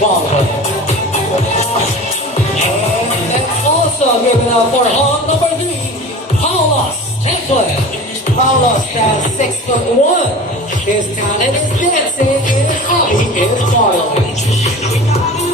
Bob. And also giving up for hall number 3, Paulus Templin. Paulus stands 6'1". His talent is dancing and his hobby is modeling.